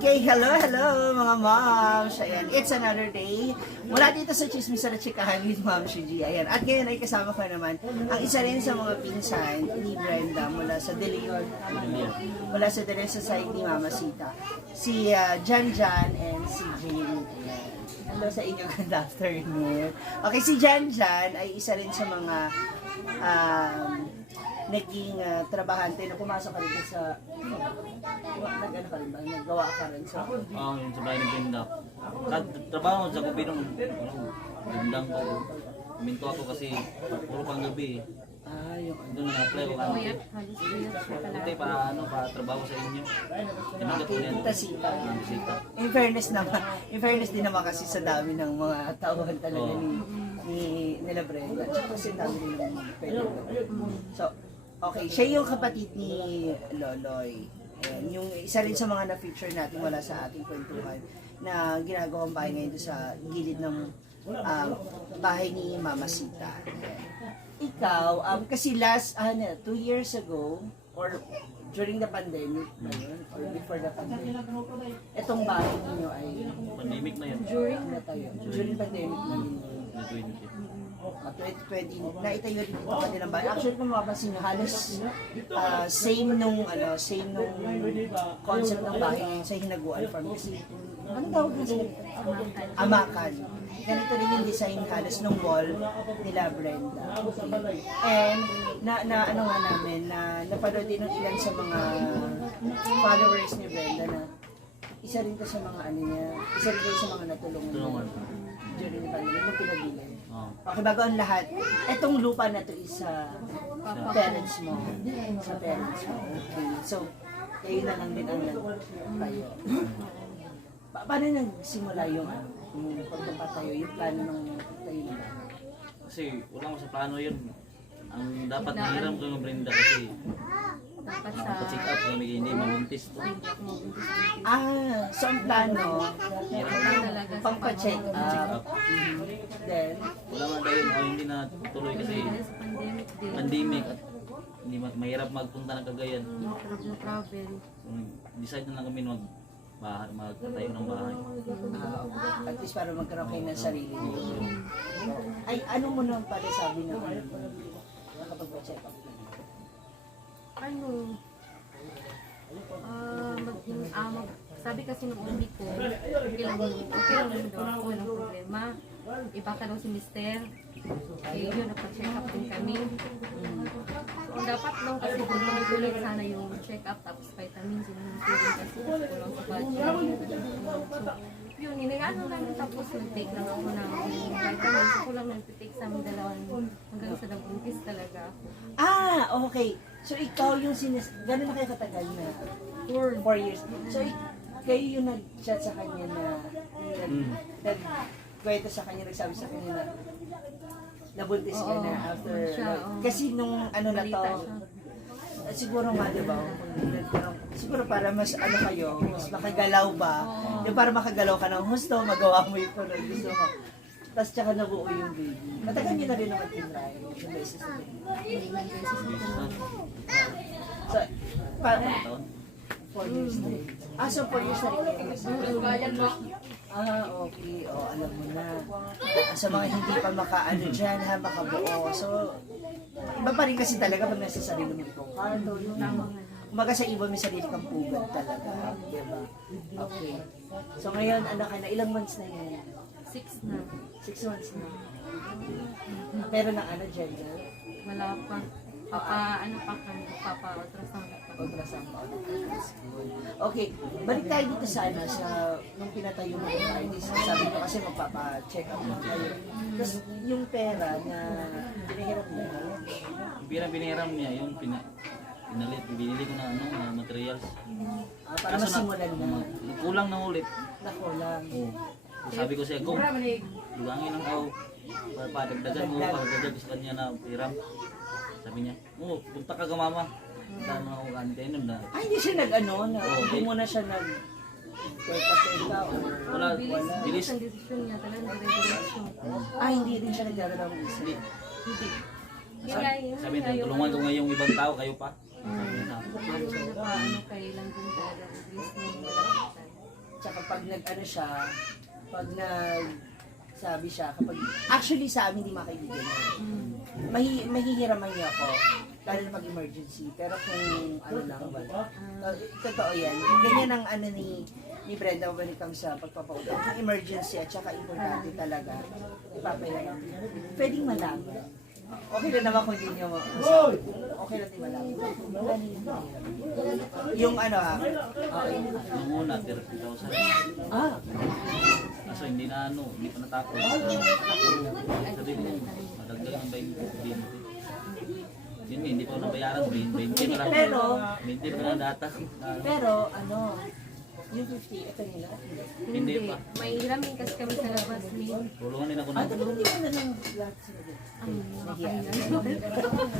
Okay, hello mga moms. Ayan, it's another day. Mula dito sa Chismis at Chikahan with Ma'am Shiji. Ayan, at ngayon ay kasama ko naman ang isa rin sa mga pinsan ni Brenda mula sa De Leon, Society, Mama Sita. Si Jan Jan and si Jane. Ayan. Hello sa inyo, good afternoon. Okay, si Jan Jan ay isa rin sa mga naging trabahante na pumasok ka rin sa nag-ano ka rin ba? Naggawa ka rin sa yung sa bahay ng Brenda. Trabaho sa gobyerno. Gandang ko. Minto ako kasi puro pang gabi. yung Doon na apply ko kami. Hindi para trabaho sa inyo. Yan ang katulian. Tasita. Sita. In fairness din naman kasi sa dami ng mga tauhan talaga nila Brenda. Tsaka kasi dami din ng pwede. So, okay, siya yung kapatid ni Loloy. Ayan, yung isa rin sa mga na-feature natin wala sa ating kwentuhan na ginagawang bahay ngayon sa gilid ng bahay ni Mama Sita. Ikaw, kasi last, 2 years ago, or during the pandemic na yun, or before the pandemic, itong bahay ninyo ay Pandemic na yun. during pandemic na yun. 2020 na itayo rin ito kanilang bahay. Actually, kung mapapansin nyo, halos same nung concept ng bahay ngayon sa Hinaguan Farm. Kasi, anong tawag na sila? Amakan. Ganito rin yung design halos nung wall nila Brenda. And, ano nga namin, napanood din ng ilan sa mga followers ni Brenda na isa rin to sa mga isa rin to sa mga natulungan during the pandemic nung pinabili. Okay, bago ang lahat, etong lupa na to is sa parents mo. Sa parents mo. Okay. So, kayo na lang din ang nagtayo. Paano nagsimula yung pagpapatayo, yung plano ng tayo nila? Kasi wala mo sa plano yun. Ang dapat hiram ko ng Brenda kasi dapat check up kami hindi mamintis to. So ang plano, pangpa-check up. Then, Wala man tayo hindi na tuloy kasi pandemic at hindi mahirap magpunta ng Cagayan. travel. So, decide na lang kami magtayo ng bahay. at least para magkaroon kayo ng sarili niyo. Ay, ano mo naman pala sabi ng nakapagpa-check up? Sabi kasi ng umi ko, okay lang daw ako, walang problema. Iba ka daw si Mister. Eh, yun, nagpa-check up din kami. So, dapat lang kasi ulit sana yung check up tapos vitamins yun yung tubig kasi kulang sa budget. So, yun, inigano lang tapos nag-take lang ako ng vitamins. Ako lang nag-take sa aming dalawang hanggang sa nag-buntis talaga ako. Okay. So ikaw yung gano'n na kayo katagal na? 4 years. So kayo yung nag-chat sa kanya na nag-kwento sa kanya, nagsabi sa kanya na nabuntis ka na after kasi nung na to siguro nga diba siguro para mas kayo mas makagalaw ba yung para makagalaw ka ng husto magawa mo yung kung gusto mo tapos tsaka nabuo yung baby matagal nyo na rin naman tinry yung beses na so para 4 years na rin so 4 years na rin okay. Alam mo na. Sa mga hindi pa makaano dyan, makabuo. So, iba pa rin kasi talaga pag nasa sarili mo itong karto. Umaga sa iba may sarili kang pugad talaga. Diba? Okay. So, ngayon, anak ka na, ilang months na yan? 6 na. 6 months na. Pero ng gender? Wala pa. Papa-ultrasound pa. Ultrasound pa. Okay, balik tayo dito sa nung pinatayo mo yung artist. Sabi ko kasi magpapa-check up mo kayo. Tapos yung pera na pinahiram niya. Yung pinahiram niya, yung pinalit, binili ko na materials. Para masimulan na. Kulang na ulit. Nakulang. Sabi ko siya, dugangin ang ako. Padagdagan mo, padagdagan sa kanya na hiram. Sabi niya, punta ka mama. Dahil ako kanite nun na. Hindi siya hindi mo na siya teka Wala. Bilis ang desisyon niya talaga ng regulation. Hindi rin siya nagdadala ng isa. Hindi. Sabi niya, Yung tulungan ko ngayong ibang tao, kayo pa. Sabi niya sa akin. kailan din talaga bilis niya yung malapitan. Tsaka pag nag-ano siya, pag sabi siya, kapag, actually sa amin di makaibigan niya. Mahihiraman niya ako, lalo na pag emergency. Pero kung ano lang, totoo yan. Ganyan ang ano ni Brenda when it comes sa pagpapaugat. Kung emergency at saka importante talaga, ipapayagan. Pwedeng malaman. Okay lang naman kung hindi niyo masabi. Okay lang din malaman. Yung ano okay. Nung una, 30,000. Ah, Kaso hindi na hindi pa natapos. Sabi ko, madagdag ng 20. Yun, hindi pa ako nabayaran, 20 pa lang. Pero, 20 pa lang data. pero ano, yung 50, ito nila. Hindi pa. May hiramin kasi kami sa labas ni Tulungan din ako Ah, na. talagang hindi mo na lang lahat sila din. ang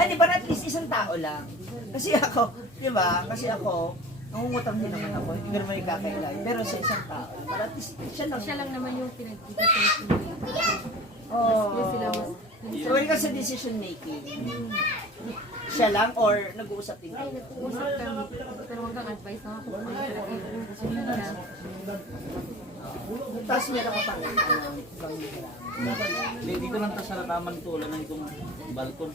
Ay, di ba at least isang tao lang? Kasi ako, di ba? Kasi ako, nangungutang din naman ako, hindi ko naman ikakailay. Pero sa isang tao, para at least siya lang. siya lang naman yung pinag-ibigay sa mga Oh. sila mas So, when it comes sa decision making, siya lang or nag-uusap din kayo? usap kami pero wag kang advice na ako kung ano yung gusto nila. Tapos meron ka pang ibang Hindi ko lang tas sa nataman ito, wala na itong balkon.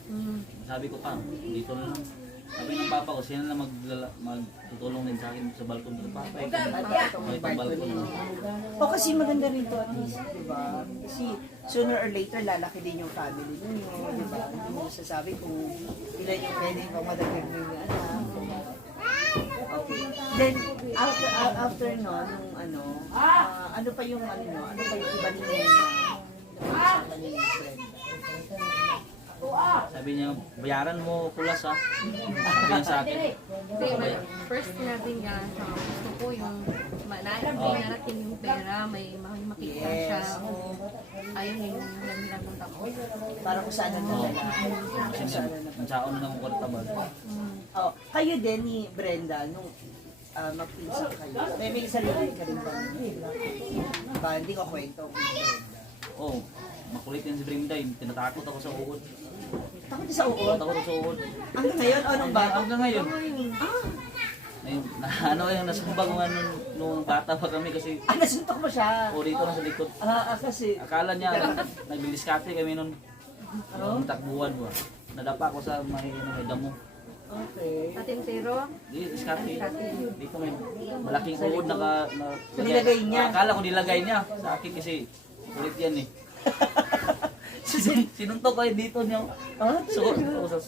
Sabi ko pa, dito na lang. Sabi ng papa ko, sila na magtutulong din sa akin sa balkon ng papa. Itong balkon. O kasi maganda rin to at least, di ba? Kasi sooner or later lalaki din yung family ninyo, di ba? Hindi mo sasabi kung ilan yung pwede pang madagdag ninyo anak. Okay. Then, after no, nung ano, ano pa yung ano nyo, ano pa yung iba ninyo na ni friend? Sabi niya, bayaran mo kulas ha. Sabi niya sa akin. Kasi first sinabi niya, gusto ko yung narating yung pera, may makita siya. Yes. O ayun yung nagpunta ko. Para kung saan ang dala. Kasi ang saon na ng kwarta ba? Oh, kayo din ni Brenda, nung magpinsa kayo, may sarili ka rin ba? Hindi ko kwento kung Brenda. Oh, makulit yan si Brenda. Tinatakot ako sa uod. Takot sa uod. Takot ako sa uod. Hanggang ngayon, o nung bata? Hanggang ngayon. Ah, Ayun, ano yung nasumba ko nga nung bata pa kami kasi nasuntok mo siya. o dito na sa likod. Kasi, Akala niya, nagdidiskarte kami nun. Yung takbuhan ba. Nadapa ko sa may damo. okay. Patintero, Di, diskarte. Dito may malaking uod Nilagay niya. Akala ko nilagay niya sa akin kasi ulit yan eh. Sinuntok ko dito niya. So,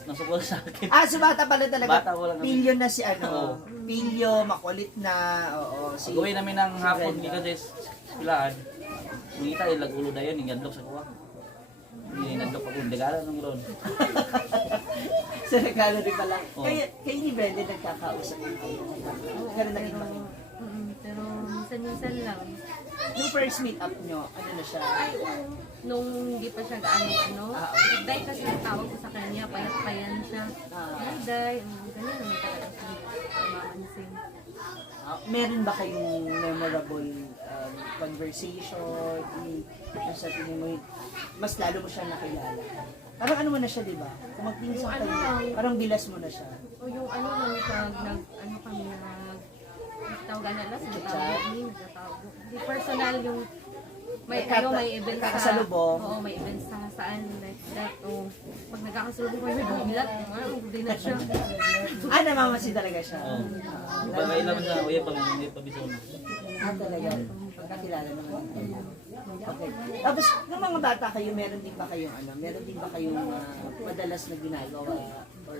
nasukol sa akin. Si bata pala talaga. Bata wala kami. Pilyo na si ano. Oo. Pilyo, makulit na. Oo, si... Gawin namin ng hapon ni Kades Pilaan. Mungita ilagulo na yun, ingadlok sa kuha. Ingadlok ako, degala ng ron. Sa regalo rin pala. Oo. Kayo ni Brenda nagkakausap din kayo. Ganun naging makita. pero minsan-minsan lang. Yung first meet up nyo, ano na siya? Nung hindi pa siya gaano Day kasi ang tawag ko sa kanya, payat-payan siya. Ay, Day, ganyan naman talaga siya. Mamansin. Meron ba kayong memorable conversation? Yung sa tingin mo, mas lalo mo siya nakilala? Parang ano mo na siya, di ba? Kung magpinsan Yung ano kayo, lang. parang bilas mo na siya. O yung ano lang, ano kami nagtawagan na lang, nagtatawag. Hindi personal yung may may event sa Nagkakasalubong. Oo, may event sa saan like that. O pag nagkakasalubong kayo, bilat, hindi na siya. Namamasin talaga siya. Oo. Iba may naman sa uya pa, may pabison. Talaga. Pagkakilala naman. Okay. Tapos, nung mga bata kayo, meron din ba kayong madalas na ginagawa or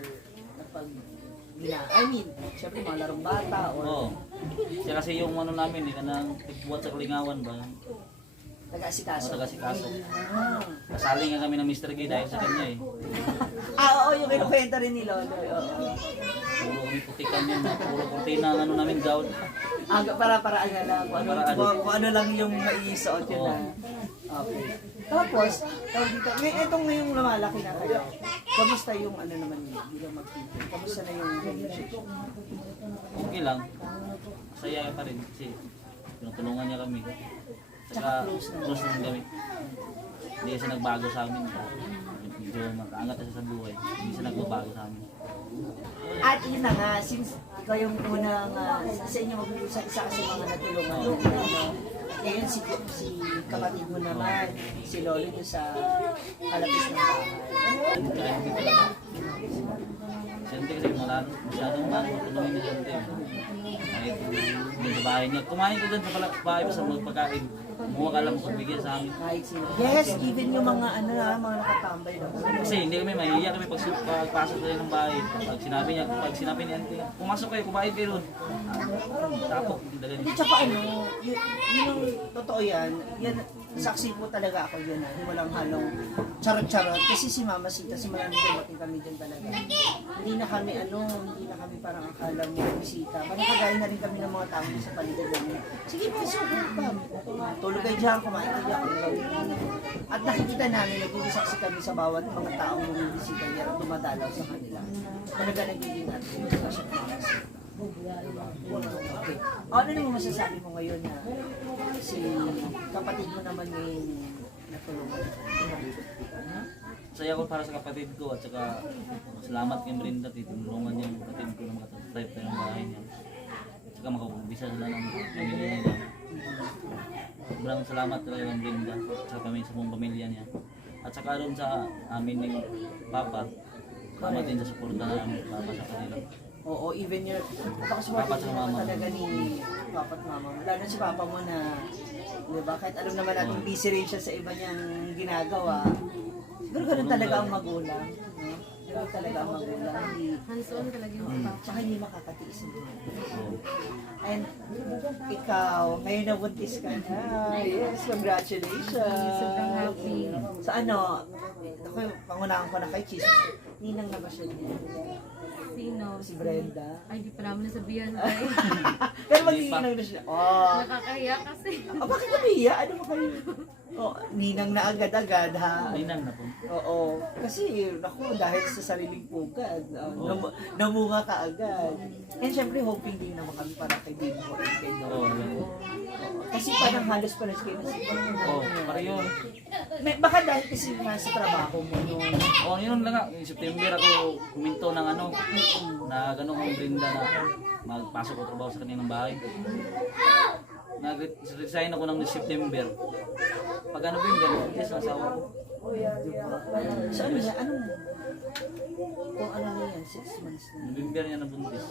syempre mga larong bata or Oo. Siya kasi yung ano namin, kanang tigbuhat sa kalingawan ba? taga-asikaso? Taga-asikaso. Ah. Kasali nga kami ng Mr. Gay dahil sa kanya eh. Oo, yung kinukwenta rin ni Lolo. Oo. Puro kami putikan yun, puro kurtina ang ano namin gown. Para-paraan nga lang. Kung ano lang yung maiisuot yun na. Okay. Tapos, itong ngayong lumalaki na kayo, kamusta yung ano naman yun, bilang mag-tito? Kamusta na yung relationship? Okay lang. Masaya pa rin kasi tinutulungan niya kami. Tsaka Saka close na. naman kami. Hindi siya nagbago sa amin. Medyo makaangat na siya sa buhay. Hindi siya nagbabago sa amin. At yun na nga, since ikaw yung unang sa inyo mag-uusap, isa kasi mga natulungan mo. No? Ngayon si kapatid mo naman, si Lolo doon sa kalapis ng bahay. Siyempre kasi masyadong matulungin ni Siyempre. Kahit doon sa bahay niya. Kumain ko doon sa bahay pa sa magpagkain. Kumuha ka lang pagbigyan sa amin. Kahit sino. Yes, even yung mga mga nakatambay na. Kasi hindi kami mahihiya kami pagpasok tayo ng bahay. Pag sinabi ni Auntie, pumasok kayo, kumain kayo ron. Tapok, hindi talaga. Hindi, tsaka yun yung totoo yan, saksi po talaga ako yun. Yung walang halong charot-charot. Kasi si Mama Sita, si maraming dumating kami dyan talaga. Hindi na kami parang akala mo bisita. Parang kagaya na rin kami ng mga tao sa paligid namin. Sige, pasok, tulog kayo dyan, kumain kayo dyan. At nakikita namin, nag-iisaksi kami sa bawat mga taong bumibisita niya at dumadalaw sa kanila. Talaga nagiging natin yung sasya ng Mama Sita. Okay. Ano naman masasabi mo ngayon na si kapatid mo naman ngayon natulungan? Saya ko para sa kapatid ko at saka salamat kay Brenda, tinulungan niya yung kapatid ko na makatatype tayo ng bahay niya. At saka makapagbisa sila ng pamilya nila. Sobrang salamat talaga ng Brenda at saka kami sa buong pamilya niya. At saka rin sa amin ng Papa, salamat din sa suporta ng Papa sa kanila. Oo, even your napakasuportive naman talaga ni Papa at Mama mo. Lalo si Papa mo na, di ba, kahit alam naman natin busy rin siya sa iba niyang ginagawa. Siguro ganun talaga ang magulang. No? Ganun talaga ang magulang. Hands-on talaga yung papa. Tsaka hindi makakatiis mo. And ikaw, ngayon na buntis ka na. Yes, congratulations. Sobrang happy. Sa ano, ako pangunahan ko na kay Jesus. Ninang na ba siya niya? Sino? Si Brenda. Ay, di pa namin nasabihan. Ay, Pero mag-iinang na siya. Oh. nakakahiya kasi. Bakit nabiya? Ano ba kayo? Oh, ninang na agad-agad ha. Ninang na po. Oo. Kasi, naku, dahil sa sariling pugad, namunga ka agad. And syempre, hoping din naman kami para kay baby mo and kay Oo, Dora. yan. Kasi parang halos kayo na Oo, para yun. Baka dahil kasi nasa trabaho mo nung... Oo, yun lang nga. In September ako huminto ng na gano'n kong Brenda na magpasok ko trabaho sa kanilang bahay. Nag-resign ako ng September. Pag ano ba yung gano'n, yes, asawa ko. So ano na, kung ano na yan, 6 months na. November niya nabuntis.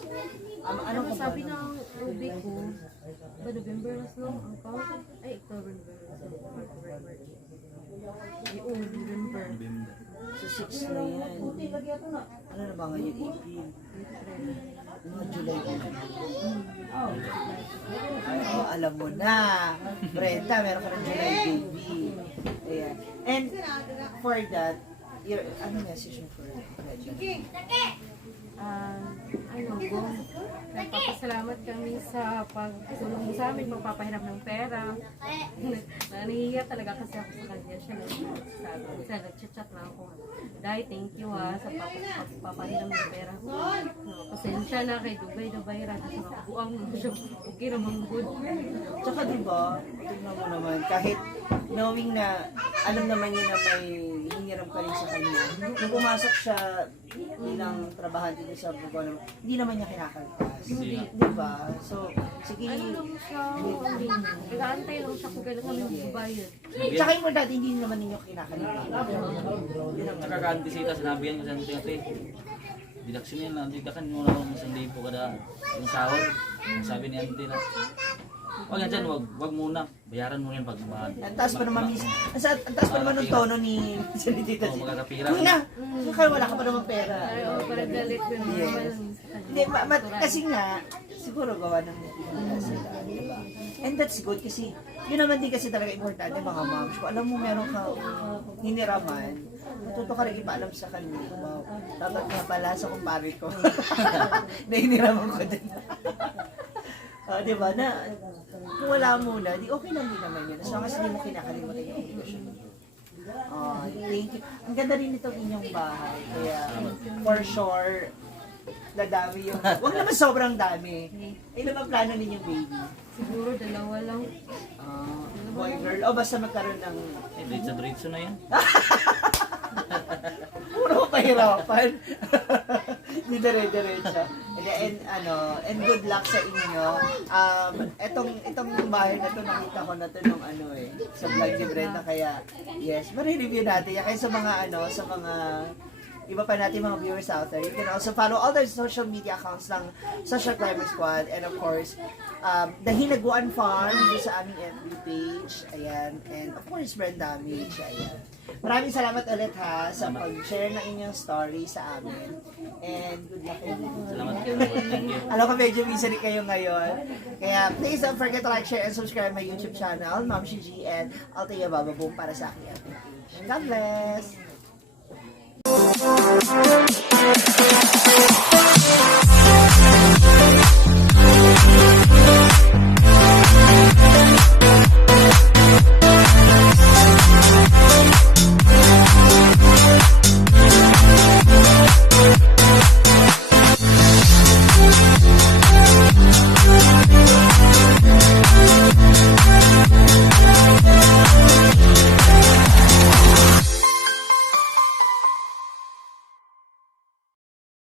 Anong Sabi ng UB ko, ba November na sila ang count? Ay, October, November. Yung November. November. So 6 na yan. Ano na ba ngayon? April. Mga July na. Oh, alam mo na. Brenda, meron ka ng July baby. Ayan. And for that, your, ano message mo for Brenda? Go. Nagpapasalamat kami sa pagtulong mo sa amin, magpapahiram ng pera. Nanihiya talaga kasi ako sa kanya. Siya nagsasabi. Kasi nag-chat lang ako. Dahil thank you sa pagpapahiram ng pera. Pasensya na kay Dubay rin. Sa mga buang mo siya. Okay naman good. Tsaka diba, tingnan mo naman, kahit knowing na, alam naman niya na may hiniram ka rin sa kanya. Nung pumasok siya bilang trabahante din sa buwan, hindi naman niya kinakalpas. Diba? So, sige. Ano lang siya? Nag-aantay lang siya kung kailan kami magbabayad. Tsaka yung dati, hindi naman ninyo kinakalimutan. Tsaka ka-antisita, sinabihan ko sa Auntie, deduction yan lang, deduction mo na akong 1,000 kada yung sahod. Sabi ni Auntie na, wag yan dyan, wag muna. Bayaran mo rin pag mahal. Ang taas pa naman, ang taas pa naman ng tono ni Tita. Oo, magkakapira. Uy na! Kaya wala ka pa naman pera. Ay, parang galit ko naman. Yes. Hindi, kasi nga, siguro gawa ng sila, diba? And that's good kasi, yun naman din kasi talaga importante mga moms. Kung alam mo meron ka hiniraman, matuto ka rin ipaalam sa kanila. Wow, dapat nga pala sa kumpare ko. Na hiniraman ko din. Diba, na kung wala muna, di okay lang din naman yun. As long as hindi mo kinakalimutan yung obligasyon. Thank you. Ang ganda rin itong inyong bahay. Kaya, for sure, dadami yung... Huwag naman sobrang dami. Ilan ba plano ninyong baby? Siguro dalawa lang. Boy, girl. O basta magkaroon ng... Diretso na yan. Puro pa nahihirapan. Hindi dire-diretso. And good luck sa inyo. Itong bahay na to, nakita ko na to nung sa vlog ni Brenda, kaya yes, ma-review natin. Kaya sa mga iba pa natin mga viewers out there, you can also follow all the social media accounts ng Social Climber Squad, and of course, The Hinaguan Farm doon sa aming FB page, ayan, and of course, Brenda Mitch, ayan. Maraming salamat ulit ha sa pag-share ng inyong story sa amin, and good luck. Salamat. Thank you. Alam ko medyo busy kayo ngayon, kaya please don't forget to like, share, and subscribe my YouTube channel, Ma'am Shiji, and Althea Bababoom para sa aking FB page. God bless!